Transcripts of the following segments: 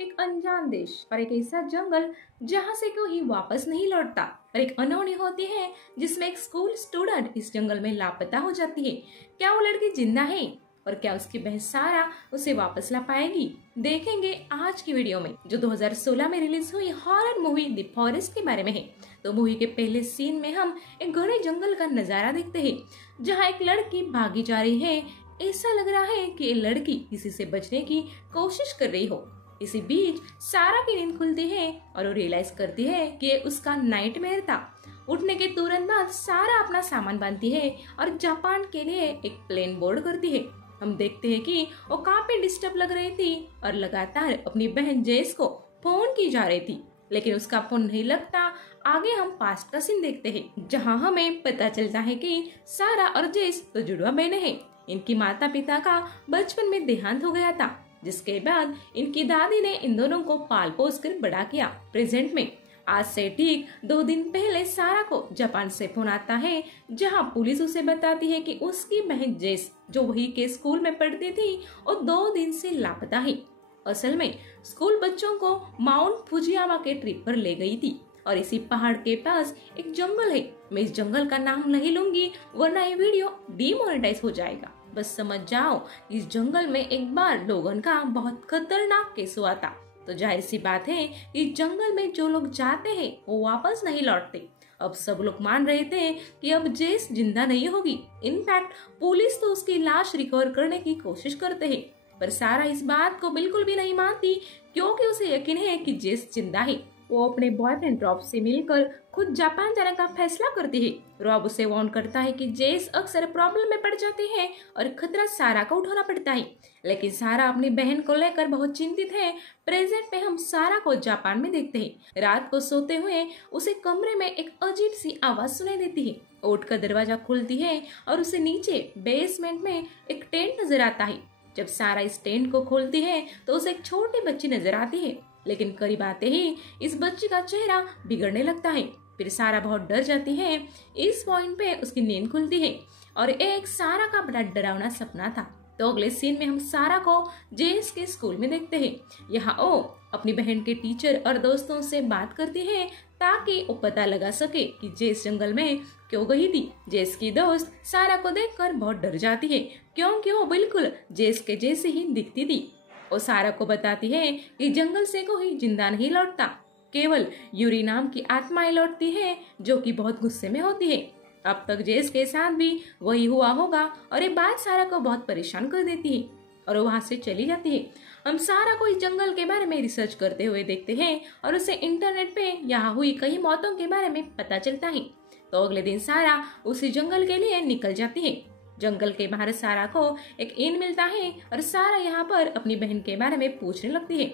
एक अनजान देश और एक ऐसा जंगल जहाँ से कोई वापस नहीं लौटता। और एक अनहोनी होती है जिसमें एक स्कूल स्टूडेंट इस जंगल में लापता हो जाती है। क्या वो लड़की जिंदा है और क्या उसकी बहन सारा उसे वापस ला पाएगी, देखेंगे आज की वीडियो में, जो 2016 में रिलीज हुई हॉरर मूवी द फॉरेस्ट के बारे में है। तो मूवी के पहले सीन में हम एक घने जंगल का नजारा देखते हैं जहाँ एक लड़की भागी जा रही है। ऐसा लग रहा है कि ये लड़की किसी से बचने की कोशिश कर रही हो। इसी बीच सारा की नींद खुलती है और वो रियलाइज करती है कि ये उसका नाइटमेयर था। उठने के तुरंत बाद सारा अपना सामान बांधती है और जापान के लिए एक प्लेन बोर्ड करती है। हम देखते हैं कि वो काफी डिस्टर्ब लग रही थी और लगातार अपनी बहन जेस को फोन की जा रही थी, लेकिन उसका फोन नहीं लगता। आगे हम पास्ट का सीन देखते हैं जहां हमें पता चलता है कि सारा और जेस तो जुड़वा बहनें हैं। इनकी माता पिता का बचपन में देहांत हो गया था, जिसके बाद इनकी दादी ने इन दोनों को पाल पोस कर बड़ा किया। प्रेजेंट में आज से ठीक 2 दिन पहले सारा को जापान से फोन आता है जहां पुलिस उसे बताती है कि उसकी बहन जेस, जो वही के स्कूल में पढ़ती थी, और 2 दिन से लापता है। असल में स्कूल बच्चों को माउंट फुजियामा के ट्रिप पर ले गई थी और इसी पहाड़ के पास एक जंगल है। मैं इस जंगल का नाम नहीं लूंगी वरना ये वीडियो डीमोनेटाइज हो जाएगा। बस समझ जाओ, इस जंगल में एक बार लोगन का बहुत खतरनाक केस हुआ था। तो जाहिर सी बात है, इस जंगल में जो लोग जाते हैं वो वापस नहीं लौटते। अब सब लोग मान रहे थे कि अब जेस जिंदा नहीं होगी। इनफैक्ट पुलिस तो उसकी लाश रिकवर करने की कोशिश करते हैं, पर सारा इस बात को बिल्कुल भी नहीं मानती क्योंकि उसे यकीन है कि जेस जिंदा है। वो अपने बॉयफ्रेंड रॉब से मिलकर खुद जापान जाने का फैसला करती है। रॉब उसे वार्न करता है कि जेस अक्सर प्रॉब्लम में पड़ जाती है और खतरा सारा को उठाना पड़ता है, लेकिन सारा अपनी बहन को लेकर बहुत चिंतित है। प्रेजेंट में हम सारा को जापान में देखते हैं। रात को सोते हुए उसे कमरे में एक अजीब सी आवाज सुनाई देती है। ओट का दरवाजा खुलती है और उसे नीचे बेसमेंट में एक टेंट नजर आता है। जब सारा इस टेंट को खोलती है तो उसे एक छोटी बच्ची नजर आती है, लेकिन करीब आते ही इस बच्ची का चेहरा बिगड़ने लगता है। फिर सारा बहुत डर जाती है। इस पॉइंट पे उसकी नींद खुलती है और एक सारा का बड़ा डरावना सपना था। तो अगले सीन में हम सारा को जेस के स्कूल में देखते हैं। यहाँ वो अपनी बहन के टीचर और दोस्तों से बात करती है ताकि वो पता लगा सके कि जेस जंगल में क्यों गई थी। जेस की दोस्त सारा को देखकर बहुत डर जाती है क्योंकि वो बिल्कुल जेस के जैसे ही दिखती थी। वो सारा को बताती है कि जंगल से कोई जिंदा नहीं लौटता, केवल यूरी नाम की आत्माएं लौटती है जो कि बहुत गुस्से में होती है। अब तक जेस के साथ भी वही हुआ होगा और ये बात सारा को बहुत परेशान कर देती है और वो वहाँ से चली जाती है। हम सारा को इस जंगल के बारे में रिसर्च करते हुए देखते हैं और उसे इंटरनेट पे यहाँ हुई कई मौतों के बारे में पता चलता है। तो अगले दिन सारा उसी जंगल के लिए निकल जाती है। जंगल के बाहर सारा को एक इन मिलता है और सारा यहाँ पर अपनी बहन के बारे में पूछने लगती है।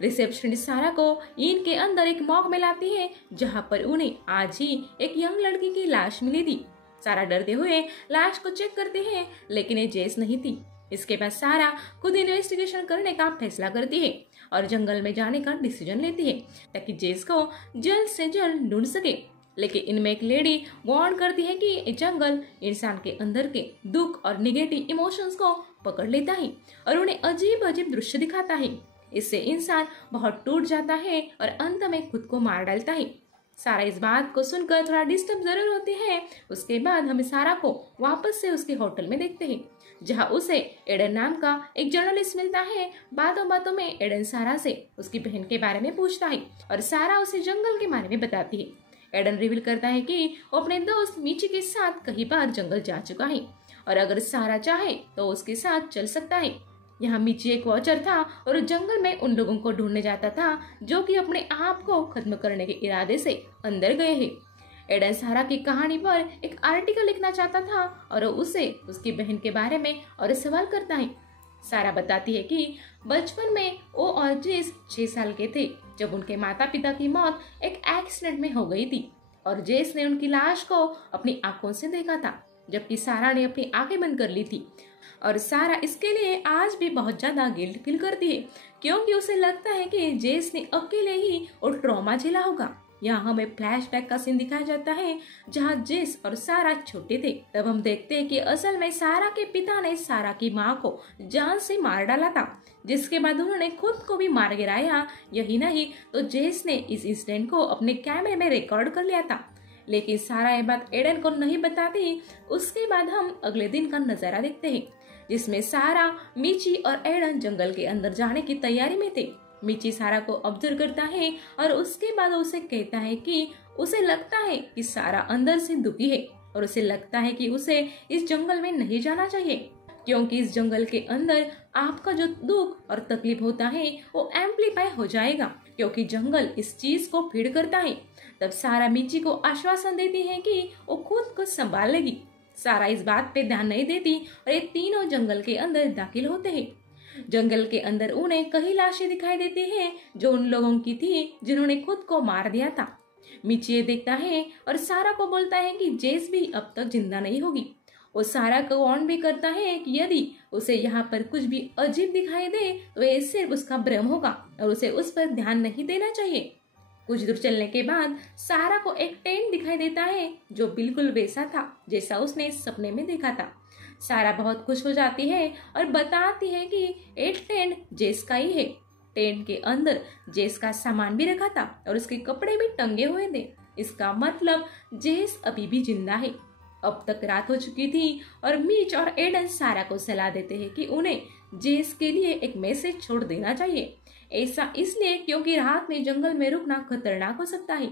रिसेप्शनिस्ट सारा को इन के अंदर एक मॉग में लाती है जहाँ पर उन्हें आज ही एक यंग लड़की की लाश मिली थी। सारा डरते हुए लाश को चेक करती है, लेकिन ये जेस नहीं थी। इसके बाद सारा खुद इन्वेस्टिगेशन करने का फैसला करती है और जंगल में जाने का डिसीजन लेती है ताकि जेस को जल्द से जल्द ढूंढ सके। लेकिन इनमें एक लेडी वार्न करती है कि ये जंगल इंसान के अंदर के दुख और निगेटिव इमोशंस को पकड़ लेता है और उन्हें अजीब अजीब दृश्य दिखाता है। इससे इंसान बहुत टूट जाता है और अंत में खुद को मार डालता है। सारा इस बात को सुनकर थोड़ा डिस्टर्ब जरूर होती है। उसके बाद हमें सारा को वापस से उसके होटल में देखते हैं जहाँ उसे एडन नाम का एक जर्नलिस्ट मिलता है। बातों बातों में एडन सारा से उसकी बहन के बारे में पूछता है और सारा उसे जंगल के बारे में बताती है। एडन रिवील करता है कि वो अपने दोस्त मिची के साथ कई बार जंगल जा चुका है और अगर सारा चाहे तो उसके साथ चल सकता है। यहाँ मिची एक वॉचर था और जंगल में उन लोगों को ढूंढने जाता था जो कि अपने आप को खत्म करने के इरादे से अंदर गए हैं। एडन सारा की कहानी पर एक आर्टिकल लिखना चाहता था और उसे उसकी बहन के बारे में और सवाल करता है। सारा बताती है कि बचपन में वो और जेस 6 साल के थे जब उनके माता पिता की मौत एक एक्सीडेंट में हो गई थी और जेस ने उनकी लाश को अपनी आंखों से देखा था, जबकि सारा ने अपनी आंखें बंद कर ली थी। और सारा इसके लिए आज भी बहुत ज्यादा गिल्ट फील करती है क्योंकि उसे लगता है कि जेस ने अकेले ही और ट्रॉमा झेला होगा। यहाँ हमें फ्लैशबैक का सीन दिखाया जाता है जहाँ जेस और सारा छोटे थे। तब हम देखते हैं कि असल में सारा के पिता ने सारा की माँ को जान से मार डाला था, जिसके बाद उन्होंने खुद को भी मार गिराया। यही नहीं तो जेस ने इस इंसिडेंट को अपने कैमरे में रिकॉर्ड कर लिया था, लेकिन सारा ये बात एडन को नहीं बताती। उसके बाद हम अगले दिन का नजारा देखते हैं जिसमें सारा, मिची और एडन जंगल के अंदर जाने की तैयारी में थे। मिची सारा को ऑब्जर्व करता है और उसके बाद उसे कहता है कि उसे लगता है कि सारा अंदर से दुखी है और उसे लगता है कि उसे इस जंगल में नहीं जाना चाहिए, क्योंकि इस जंगल के अंदर आपका जो दुख और तकलीफ होता है वो एम्पलीफाई हो जाएगा, क्योंकि जंगल इस चीज को फीड करता है। तब सारा मिची को आश्वासन देती है कि वो खुद को संभाल लेगी। सारा इस बात पे ध्यान नहीं देती और ये तीनों जंगल के अंदर दाखिल होते हैं। जंगल के अंदर उन्हें कई लाशें दिखाई देती हैं जो उन लोगों की थी जिन्होंने खुद को मार दिया था। मिची ये देखता है और सारा को बोलता है कि जेस भी अब तक जिंदा नहीं होगी। वो सारा को वार्न भी करता है कि यदि उसे यहाँ पर कुछ भी अजीब दिखाई दे तो ये सिर्फ उसका भ्रम होगा और उसे उस पर ध्यान नहीं देना चाहिए। कुछ दूर चलने के बाद सारा को एक टेंट दिखाई देता है जो बिल्कुल वैसा था जैसा उसने सपने में देखा था। सारा बहुत खुश हो जाती है और बताती है कि एक टेंट जेस का ही है। टेंट के अंदर जेस का सामान भी रखा था और उसके कपड़े भी टंगे हुए थे। इसका मतलब जेस अभी भी जिंदा है। अब तक रात हो चुकी थी और मिच और एडन सारा को सलाह देते हैं कि उन्हें जेस के लिए एक मैसेज छोड़ देना चाहिए। ऐसा इसलिए क्योंकि रात में जंगल में रुकना खतरनाक हो सकता है,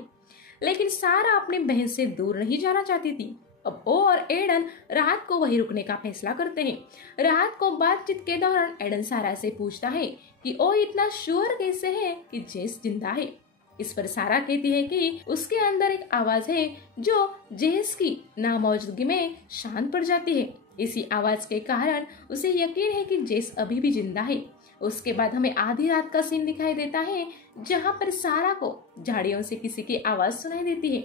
लेकिन सारा अपनी बहन से दूर नहीं जाना चाहती थी। अब ओ और एडन रात को वहीं रुकने का फैसला करते हैं। रात को बातचीत के दौरान एडन सारा से पूछता है कि ओ इतना श्योर कैसे है कि जेस जिंदा है। इस पर सारा कहती है कि उसके अंदर एक आवाज है जो जेस की नामौजूदगी में शांत पड़ जाती है। इसी आवाज के कारण उसे यकीन है कि जेस अभी भी जिंदा है। उसके बाद हमें आधी रात का सीन दिखाई देता है जहाँ पर सारा को झाड़ियों से किसी की आवाज सुनाई देती है।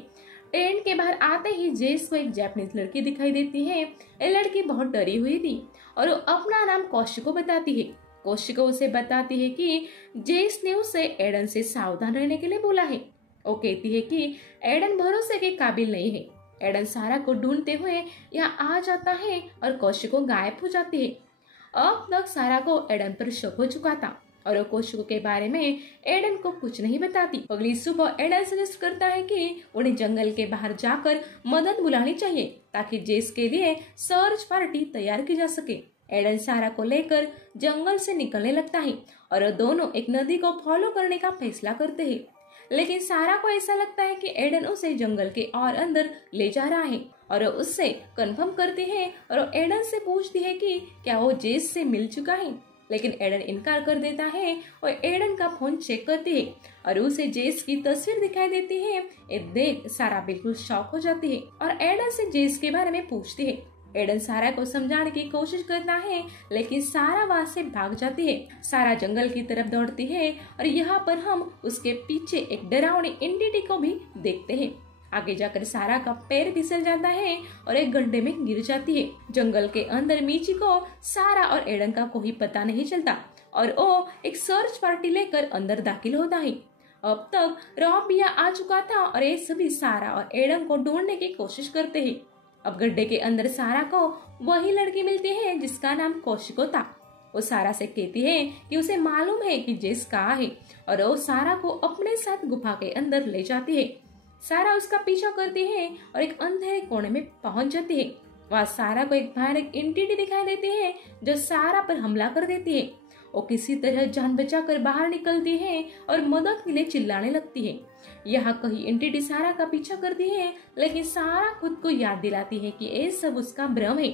टेंट के बाहर आते ही जेस को एक जापानीज लड़की दिखाई देती है। ये लड़की बहुत डरी हुई थी और वो अपना नाम कौशिको बताती है। कौशिको उसे बताती है कि जेस ने उसे एडन से सावधान रहने के लिए बोला है। वो कहती है कि एडन भरोसे के काबिल नहीं है। एडन सारा को ढूंढते हुए यहाँ आ जाता है और कौशिको गायब हो जाती है। अब तक सारा को एडन पर शक हो चुका था और वो कौशिको के बारे में एडन को कुछ नहीं बताती। अगली सुबह एडन सजेस्ट करता है कि उन्हें जंगल के बाहर जाकर मदद बुलानी चाहिए ताकि जेस के लिए सर्च पार्टी तैयार की जा सके। एडन सारा को लेकर जंगल से निकलने लगता है और वो दोनों एक नदी को फॉलो करने का फैसला करते हैं, लेकिन सारा को ऐसा लगता है कि एडन उसे जंगल के और अंदर ले जा रहा है और वो उससे कंफर्म करती है और वो एडन से पूछती है कि क्या वो जेस से मिल चुका है, लेकिन एडन इनकार कर देता है और एडन का फोन चेक करती है और उसे जेस की तस्वीर दिखाई देती है। ये देख सारा बिल्कुल शॉक हो जाती है और एडन से जेस के बारे में पूछती है। एडन सारा को समझाने की कोशिश करता है, लेकिन सारा वहाँ से भाग जाती है। सारा जंगल की तरफ दौड़ती है और यहाँ पर हम उसके पीछे एक डरावनी एंटिटी को भी देखते हैं। आगे जाकर सारा का पैर फिसल जाता है और एक गड्ढे में गिर जाती है। जंगल के अंदर मिची को सारा और एडन का कोई पता नहीं चलता और वो एक सर्च पार्टी लेकर अंदर दाखिल होता है। अब तक रॉब भी आ चुका था और ये सभी सारा और एडन को ढूंढने की कोशिश करते हैं। अब गड्ढे के अंदर सारा को वही लड़की मिलती है जिसका नाम कौशिको था। वो सारा से कहती है कि उसे मालूम है कि जेस कहाँ है और वो सारा को अपने साथ गुफा के अंदर ले जाती है। सारा उसका पीछा करती है और एक अंधेरे कोने में पहुंच जाती है। वहाँ सारा को एक भयानक एंटिटी दिखाई देती है जो सारा पर हमला कर देती है। वो किसी तरह जान बचाकर बाहर निकलती है और मदद के लिए चिल्लाने लगती है। यहाँ कहीं एंटिटी सारा का पीछा करती है, लेकिन सारा खुद को याद दिलाती है कि ये सब उसका भ्रम है।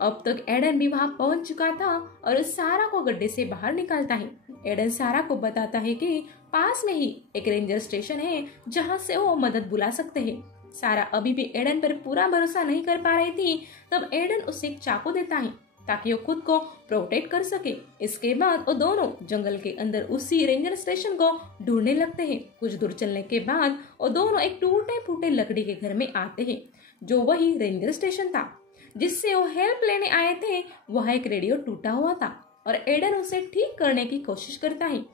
अब तक एडन भी वहाँ पहुँच चुका था और सारा को गड्ढे से बाहर निकालता है। एडन सारा को बताता है कि पास में ही एक रेंजर स्टेशन है जहाँ से वो मदद बुला सकते हैं। सारा अभी भी एडन पर पूरा भरोसा नहीं कर पा रही थी। तब एडन उसे एक चाकू देता है ताकि वो खुद को प्रोटेक्ट कर सके। इसके बाद वो दोनों जंगल के अंदर उसी रेंजर स्टेशन को ढूंढने लगते हैं। कुछ दूर चलने के बाद वो दोनों एक टूटे फूटे लकड़ी के घर में आते हैं जो वही रेंजर स्टेशन था जिससे वो हेल्प लेने आए थे। वह एक रेडियो टूटा हुआ था और एडन उसे ठीक करने की कोशिश करता है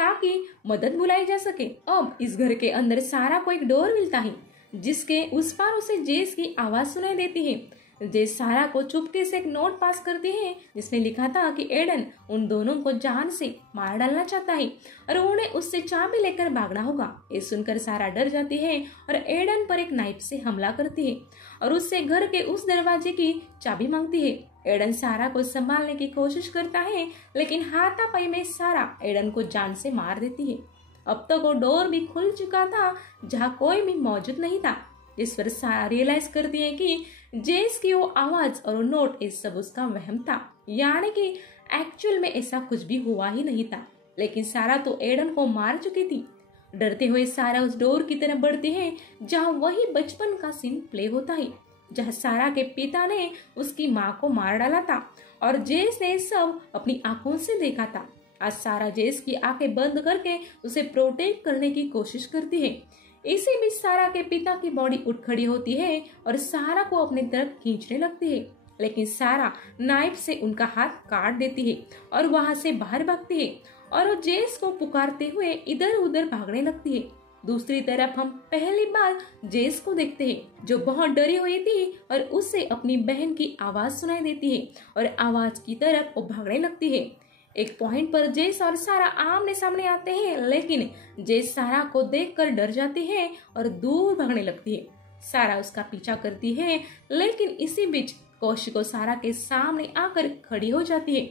ताकि मदद बुलाई जा सके। अब इस घर के अंदर सारा को एक डोर मिलता है जिसके उस पार उसे जेस की आवाज सुनाई देती है। जेस सारा को चुपके से एक नोट पास करती है जिसमें लिखा था कि एडन उन दोनों को जान से मार डालना चाहता है और उन्हें उससे चाबी लेकर भागना होगा। ये सुनकर सारा डर जाती है और एडन पर एक नाइफ से हमला करती है और उससे घर के उस दरवाजे की चाबी मांगती है। एडन सारा को संभालने की कोशिश करता है लेकिन हाथापाई में सारा एडन को जान से मार देती है। अब तक वो डोर भी खुल चुका था जहाँ कोई भी मौजूद नहीं था। इस पर सारा रियलाइज करती है कि जेस की वो आवाज और वो नोट ये सब उसका वहम था, यानी कि एक्चुअल में ऐसा कुछ भी हुआ ही नहीं था। लेकिन सारा तो एडन को मार चुकी थी। डरते हुए सारा उस डोर की तरफ बढ़ती है जहाँ वही बचपन का सीन प्ले होता है, जहाँ सारा के पिता ने उसकी माँ को मार डाला था और जेस ने सब अपनी आंखों से देखा था। आज सारा जेस की आंखें बंद करके उसे प्रोटेक्ट करने की कोशिश करती है। इसी बीच सारा के पिता की बॉडी उठ खड़ी होती है और सारा को अपनी तरफ खींचने लगती है, लेकिन सारा नाइफ से उनका हाथ काट देती है और वहां से बाहर भागती है और वो जेस को पुकारते हुए इधर उधर भागने लगती है। दूसरी तरफ हम पहली बार जेस को देखते हैं जो बहुत डरी हुई थी और उसे अपनी बहन की आवाज सुनाई देती है और आवाज की तरफ वो भागने लगती है। एक पॉइंट पर जेस और सारा आमने सामने आते हैं, लेकिन जेस सारा को देखकर डर जाती है और दूर भागने लगती है। सारा उसका पीछा करती है, लेकिन इसी बीच कौशिको सारा के सामने आकर खड़ी हो जाती है।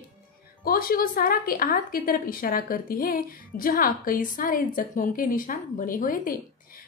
कौशिको सारा के हाथ की तरफ इशारा करती है जहां कई सारे जख्मों के निशान बने हुए थे।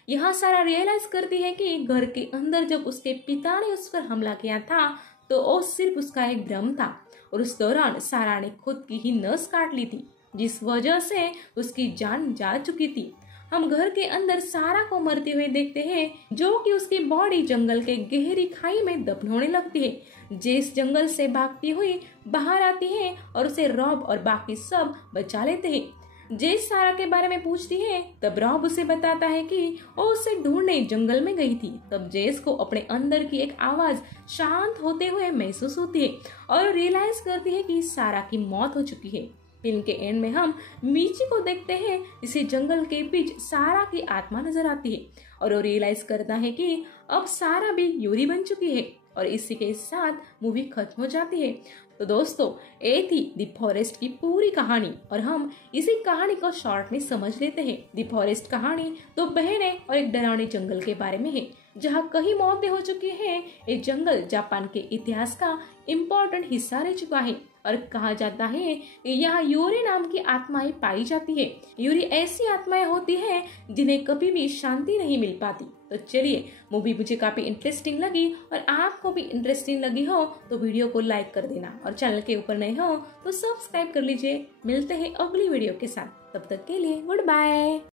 यहाँ सारा रियलाइज करती है कि घर के अंदर जब उसके पिता ने उस पर हमला किया था तो वो सिर्फ उसका एक भ्रम था और उस दौरान सारा ने खुद की ही नस काट ली थी, जिस वजह से उसकी जान जा चुकी थी। हम घर के अंदर सारा को मरते हुए देखते हैं जो कि उसकी बॉडी जंगल के गहरी खाई में दफन होने लगती है। जेस जंगल से भागती हुई बाहर आती है और उसे रॉब और बाकी सब बचा लेते हैं। जेस सारा के बारे में पूछती है तब रॉब उसे बताता है कि वो उसे ढूंढने जंगल में गई थी। तब जेस को अपने अंदर की एक आवाज शांत होते हुए महसूस होती है और रियलाइज करती है कि सारा की मौत हो चुकी है। फिल्म के एंड में हम मीची को देखते हैं जिसे जंगल के बीच सारा की आत्मा नजर आती है और वो रियलाइज करता है कि अब सारा भी यूरी बन चुकी है और इसी के साथ मूवी खत्म हो जाती है। तो दोस्तों, ये थी द फॉरेस्ट की पूरी कहानी और हम इसी कहानी को शॉर्ट में समझ लेते हैं। द फॉरेस्ट कहानी दो बहनें और एक डरावने जंगल के बारे में है जहाँ कई मौतें हो चुकी हैं। ये जंगल जापान के इतिहास का इम्पोर्टेंट हिस्सा रह चुका है और कहा जाता है कि यहाँ यूरी नाम की आत्माएं पाई जाती है। यूरी ऐसी आत्माएं होती हैं जिन्हें कभी भी शांति नहीं मिल पाती। तो चलिए, मूवी मुझे काफी इंटरेस्टिंग लगी और आपको भी इंटरेस्टिंग लगी हो तो वीडियो को लाइक कर देना और चैनल के ऊपर नए हो तो सब्सक्राइब कर लीजिए। मिलते हैं अगली वीडियो के साथ, तब तक के लिए गुड बाय।